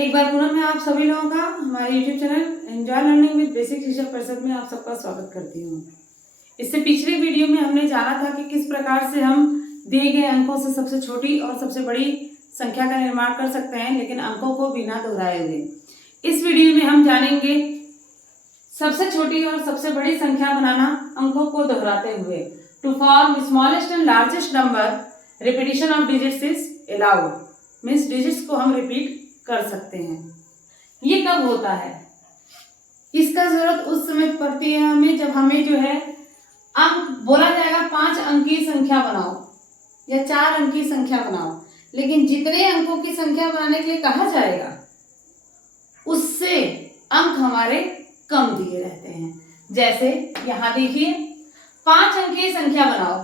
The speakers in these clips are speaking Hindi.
एक बार पुनः मैं आप सभी लोगों का हमारे YouTube channel enjoy learning with basic शिक्षा परिषद में आप सबका स्वागत करती हूँ। इससे पिछले वीडियो में हमने जाना था कि किस प्रकार से हम दिए गए अंकों से सबसे छोटी और सबसे बड़ी संख्या का निर्माण कर सकते हैं, लेकिन अंकों को बिना दोहराए हुए। इस वीडियो में हम जानेंगे सबसे छोटी और सबसे बड़ी संख्या बनाना अंकों को दोहराते हुए। To form smallest and largest number, repetition of digits is allowed. Means digits को हम रिपीट कर सकते हैं। ये कब होता है? इसका जरूरत उस समय पड़ती है हमें जब हमें जो है अंक बोला जाएगा 5 अंक की संख्या बनाओ या 4 अंक की संख्या बनाओ, लेकिन जितने अंकों की संख्या बनाने के लिए कहा जाएगा उससे अंक हमारे कम दिए रहते हैं। जैसे यहां देखिए 5 अंक की संख्या बनाओ,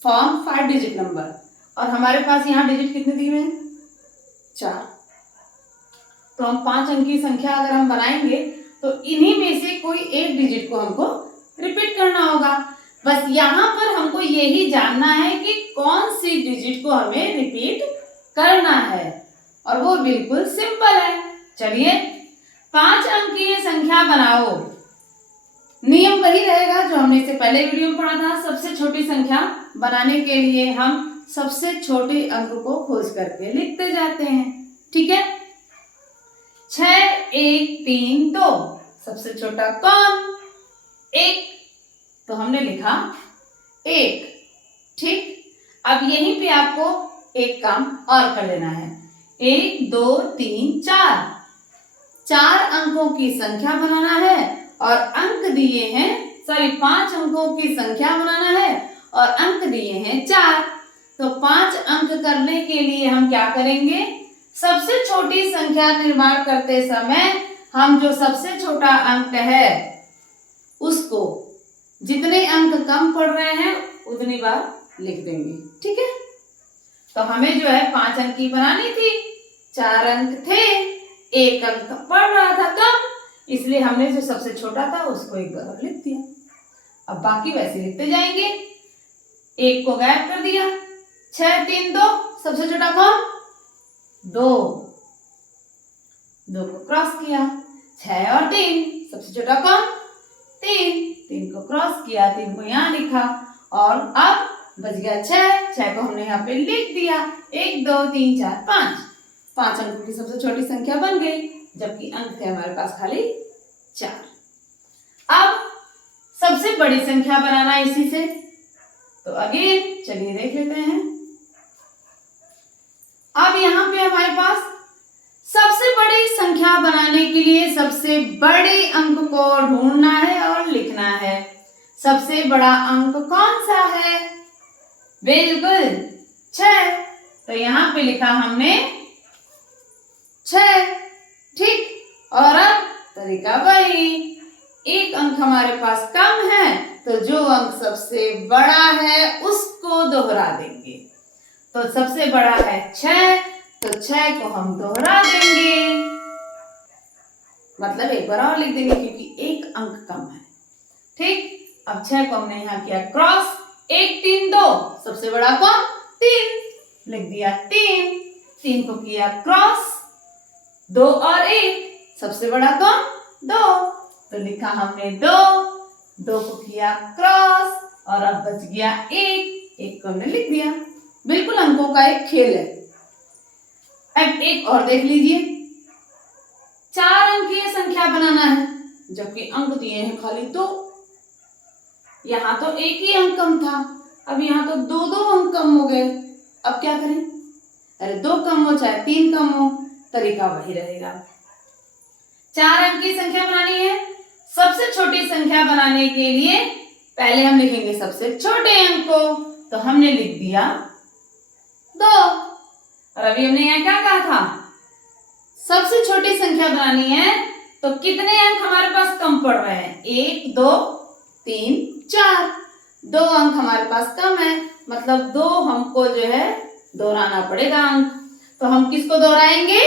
फॉर्म 5 डिजिट नंबर, और हमारे पास यहाँ डिजिट कितने दिए हुए हैं? 4। तो हम 5 अंक की संख्या अगर हम बनाएंगे तो इन्हीं में से कोई एक डिजिट को हमको रिपीट करना होगा। बस यहाँ पर हमको यही जानना है कि कौन सी डिजिट को हमें रिपीट करना है, और वो बिल्कुल सिंपल है। चलिए 5 अंक की संख्या बनाओ। नियम वही रहेगा जो हमने इससे पहले वीडियो में पढ़ा था। सबसे छोटी संख्या बनाने के लिए हम सबसे छोटे अंक को खोज करके लिखते जाते हैं। ठीक है, 6 1 3 2, सबसे छोटा कौन? 1, तो हमने लिखा 1। ठीक, अब यहीं पे आपको एक काम और कर लेना है। 1 2 3 4, 4 अंकों की संख्या बनाना है और अंक दिए हैं, 5 अंकों की संख्या बनाना है और अंक दिए हैं 4। तो 5 अंक करने के लिए हम क्या करेंगे? सबसे छोटी संख्या निर्माण करते समय हम जो सबसे छोटा अंक है उसको जितने अंक कम पड़ रहे हैं उतनी बार लिख देंगे। ठीक है, तो हमें जो है 5 अंक की बनानी थी, 4 अंक थे, 1 अंक पड़ रहा था कम, इसलिए हमने जो सबसे छोटा था उसको एक बार लिख दिया। अब बाकी वैसे लिखते जाएंगे। 1 को गायब कर दिया, 6 3 2, सबसे छोटा कौन? 2 को क्रॉस किया, 6 और 3, सबसे छोटा कौन? 3 को क्रॉस किया, 3 को यहाँ लिखा, और अब बच गया 6 को हमने यहाँ पे लिख दिया। 1 2 3 4 5 अंकों की सबसे छोटी संख्या बन गई, जबकि अंक थे हमारे पास खाली 4। अब सबसे बड़ी संख्या बनाना इसी से, तो अगेन चलिए देख लेते हैं। अब यहाँ पे हमारे पास सबसे बड़ी संख्या बनाने के लिए सबसे बड़े अंक को ढूंढना है और लिखना है। सबसे बड़ा अंक कौन सा है? बिल्कुल 6, तो यहाँ पे लिखा हमने 6। ठीक, और अब तरीका वही, एक अंक हमारे पास कम है तो जो अंक सबसे बड़ा है उसको दोहरा देंगे। तो सबसे बड़ा है 6, तो 6 को हम दोहरा देंगे, मतलब एक बार और लिख देंगे क्योंकि एक अंक कम है। ठीक, अब 6 को हमने यहाँ किया क्रॉस, 1 3 2, सबसे बड़ा कौन? 3, लिख दिया 3 को किया क्रॉस, 2 और 1, सबसे बड़ा कौन? 2, तो लिखा हमने 2 को किया क्रॉस, और अब बच गया 1 को हमने लिख दिया। बिल्कुल अंकों का एक खेल है। अब एक और देख लीजिए, 4 अंक की संख्या बनाना है, जबकि अंक दिए हैं खाली 2। यहाँ तो एक ही अंक कम था, अब यहाँ तो 2 अंक कम हो गए। अब क्या करें? अरे 2 कम हो चाहे 3 कम हो, तरीका वही रहेगा। 4 अंक की संख्या बनानी है। सबसे छोटी संख्या बनाने के लिए पहले हम लिखेंगे सबसे छोटे अंक को, तो हमने लिख दिया 2। और अभी हमने यहाँ क्या कहा था? सबसे छोटी संख्या बनानी है तो कितने अंक हमारे पास कम पड़ रहे हैं? 1 2 3 4, 2 अंक हमारे पास कम है, मतलब 2 हमको जो है दोहराना पड़ेगा अंक। तो हम किसको दोहराएंगे?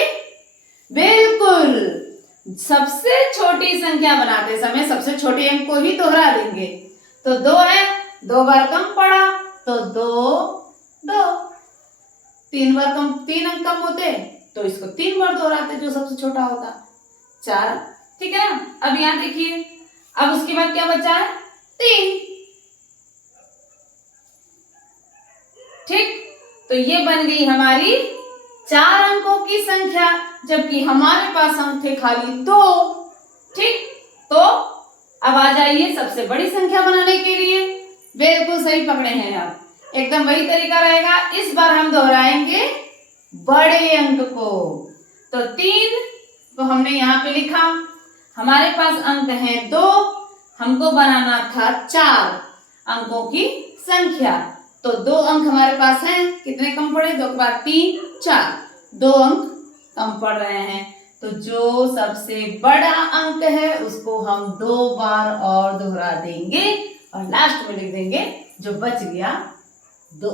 बिल्कुल सबसे छोटी संख्या बनाते समय सबसे छोटे अंक को ही दोहरा देंगे। तो 2 है, 2 बार कम पड़ा तो 2 2, 3 बार कम, 3 अंक कम होते तो इसको 3 बार दोहराते जो सबसे छोटा होता 4, ठीक है ना। अब यहाँ देखिए, अब उसके बाद क्या बचा है 3, ठीक। तो ये बन गई हमारी 4 अंकों की संख्या, जबकि हमारे पास अंक थे खाली 2, ठीक। तो अब आ जाइए सबसे बड़ी संख्या बनाने के लिए। बिल्कुल सही पकड़े हैं आप, एकदम वही तरीका रहेगा। इस बार हम दोहराएंगे बड़े अंक को। तो 3 को हमने यहाँ पे लिखा, हमारे पास अंक हैं 2, हमको बनाना था 4 अंकों की संख्या। तो 2 अंक हमारे पास हैं, कितने कम पड़े, 2 के बाद 3 4, 2 अंक कम पड़ रहे हैं। तो जो सबसे बड़ा अंक है उसको हम 2 बार और दोहरा देंगे और लास्ट में लिख देंगे जो बच गया 2।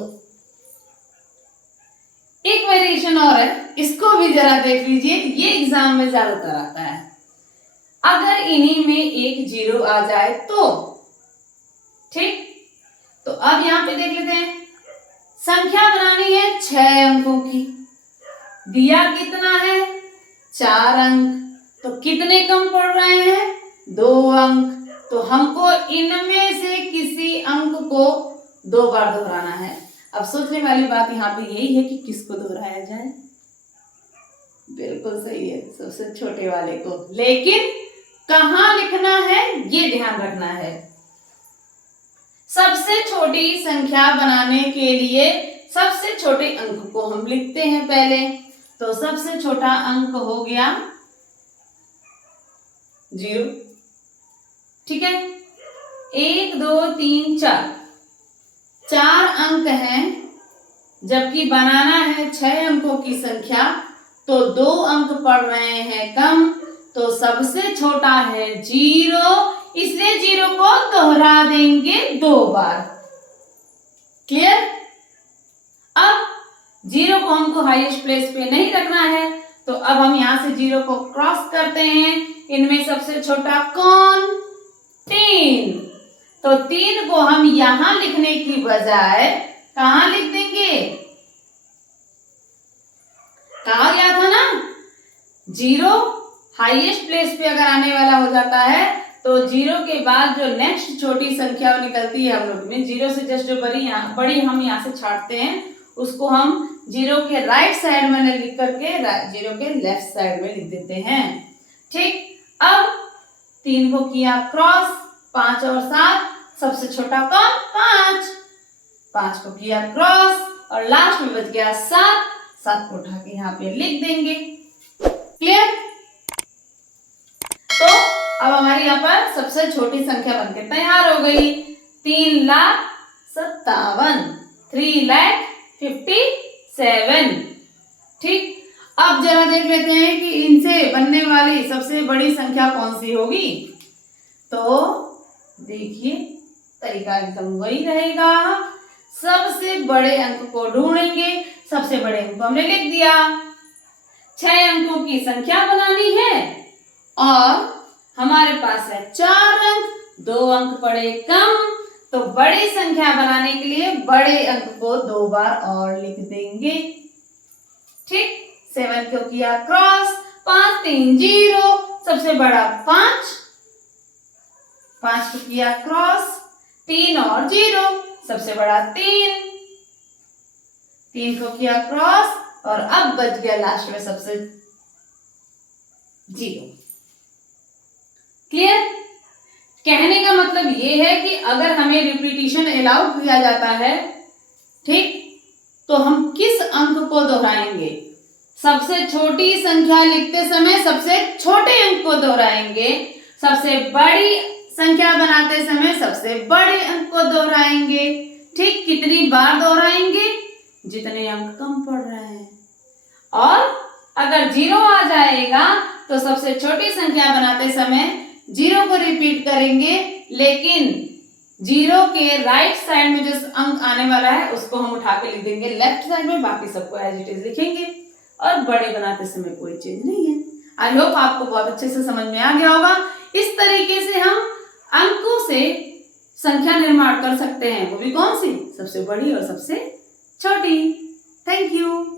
एक वेरिएशन और है, इसको भी जरा देख लीजिए, ये एग्जाम में ज्यादातर आता है। अगर इन्हीं में एक 0 आ जाए तो, ठीक। तो अब यहां पे देख लेते हैं, संख्या बनानी है 6 अंकों की, दिया कितना है 4 अंक, तो कितने कम पड़ रहे हैं 2 अंक। तो हमको इनमें से किसी अंक को 2 बार दोहराना है। अब सोचने वाली बात यहाँ पे यही है कि किसको दोहराया जाए। बिल्कुल सही है, सबसे छोटे वाले को, लेकिन कहाँ लिखना है ये ध्यान रखना है। सबसे छोटी संख्या बनाने के लिए सबसे छोटे अंक को हम लिखते हैं पहले। तो सबसे छोटा अंक हो गया 0, ठीक है। 1 2 3 4 अंक हैं, जबकि बनाना है 6 अंकों की संख्या, तो 2 अंक पड़ रहे हैं कम। तो सबसे छोटा है 0, इसलिए 0 को दोहरा देंगे 2 बार। क्लियर। अब 0 को हमको हाईएस्ट प्लेस पे नहीं रखना है, तो अब हम यहां से 0 को क्रॉस करते हैं। इनमें सबसे छोटा कौन 3, तो 3 को हम यहां लिखने की बजाय कहां लिख देंगे, कहा गया था ना 0 हाईएस्ट प्लेस पे अगर आने वाला हो जाता है तो 0 के बाद जो नेक्स्ट छोटी संख्या निकलती है हम लोग में, 0 से जस्ट जो बड़ी हम यहाँ से छाटते हैं, उसको हम 0 के राइट साइड में लिख करके 0 के लेफ्ट साइड में लिख देते हैं, ठीक। अब 3 को किया क्रॉस, 5 और 7, सबसे छोटा कौन 5, 5 को किया क्रॉस और लास्ट में बच गया 7, 7 को उठा के यहाँ पे लिख देंगे। क्लियर। तो अब हमारी यहाँ पर सबसे छोटी संख्या बनके तैयार हो गई, 3,57,000, 3,57,000, ठीक। अब जरा देख लेते हैं कि इनसे बनने वाली सबसे बड़ी संख्या कौन सी होगी। तो देखिए तरीका एकदम वही रहेगा, सबसे बड़े अंक को ढूंढेंगे। सबसे बड़े अंक को हमने लिख दिया, 6 अंकों की संख्या बनानी है और हमारे पास है 4 अंक, 2 अंक पड़े कम, तो बड़ी संख्या बनाने के लिए बड़े अंक को 2 बार और लिख देंगे, ठीक। 7 को किया क्रॉस, 5 3 0, सबसे बड़ा 5, 5 को किया क्रॉस, 3 और 0, सबसे बड़ा 3, 3 को किया क्रॉस और अब बच गया लास्ट में सबसे 0। क्लियर। कहने का मतलब ये है कि अगर हमें रिपीटिशन अलाउ किया जाता है, ठीक, तो हम किस अंक को दोहराएंगे, सबसे छोटी संख्या लिखते समय सबसे छोटे अंक को दोहराएंगे, सबसे बड़ी संख्या बनाते समय सबसे बड़े अंक को दोहराएंगे, ठीक। कितनी बार दोहराएंगे, जितने अंक कम पड़ रहे हैं। और अगर 0 आ जाएगा तो सबसे छोटी संख्या बनाते समय 0 को रिपीट करेंगे, लेकिन 0 के राइट साइड में जो अंक आने वाला है उसको हम उठा के लिख देंगे लेफ्ट साइड में, बाकी सबको एज इट इज लिखेंगे और बड़े बनाते समय कोई चेंज नहीं है। आई होप आपको बहुत अच्छे से समझ में आ गया होगा। इस तरीके से हम अंकों से संख्या निर्माण कर सकते हैं, वो भी कौन सी, सबसे बड़ी और सबसे छोटी। Thank you.